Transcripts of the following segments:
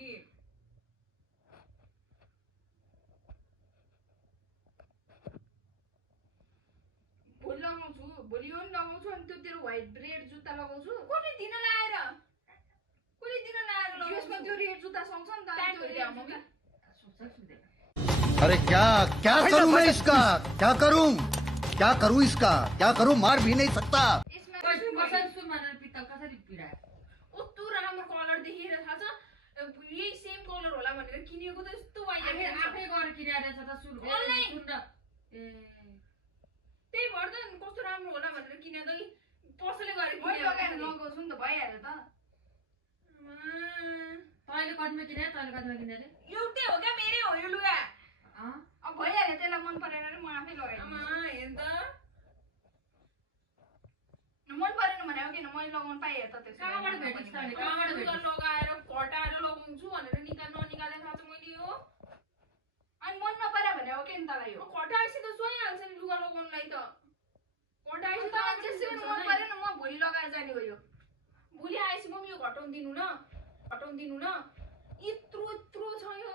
कि भोलि लगाउँछु भोलि यो नि लगाउँछु अनि त्यो तेरो व्हाइट रेड जुत्ता लगाउँछु कसले दिन लाएर लगाउँछु त्यो रेड जुत्ता सँगछ नि त त्यो रेड मम्मी अरे क्या क्या करूं मैं इसका क्या करूं इसका क्या करूं मार भी नहीं सकता कस्तो राम्रो कलर देखेर थाहा छ यही सेम कलर होला भनेर किनेको त यस्तो आफै गरेर किनेर छ त सुन त्यही भएर त कस्तो राम्रो होला भनेर किने त पसले गरेर लगाउँछु नि त भइहाल्यो त तैँले कतिमा किने तैँले कतिमा किने रे एउटै हो क्या मेरै हो यो लुगा अब भइहाल्यो त्यसलाई मन परेन रे म आफै लगाएँ हेर्नु त मन परेन भने किन मैले लगाउनु पाएँ त त्यसो कहाँबाट भेटिस् तैँले कहाँबाट भेटिस् लगाएर घटाएर लगाउँछु भनेर ननिकाले थाहा छ मैले यो अनि मन नपरे भने हो के नि तलाई यो घटाएपछि त सोइहाल्छ नि लुगा लगाउनुलाई त घटाएपछि त त्यसै मन परेन म भोलि लगाएर जाने हो यो भोलि आएपछि मम्मी यो घटाउनु दिनु न यत्रो छ यो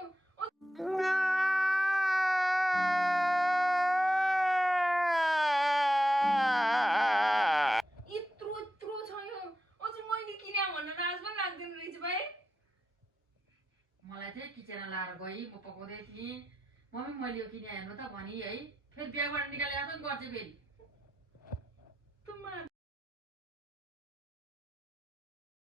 मलाई चाहिँ किचेन लाएर गई म पकाउँदै थिएँ मम्मी मैले यो किने हेर्नु त भनी है फेरि बिहाबाट निकालेर त गर्छु फेरि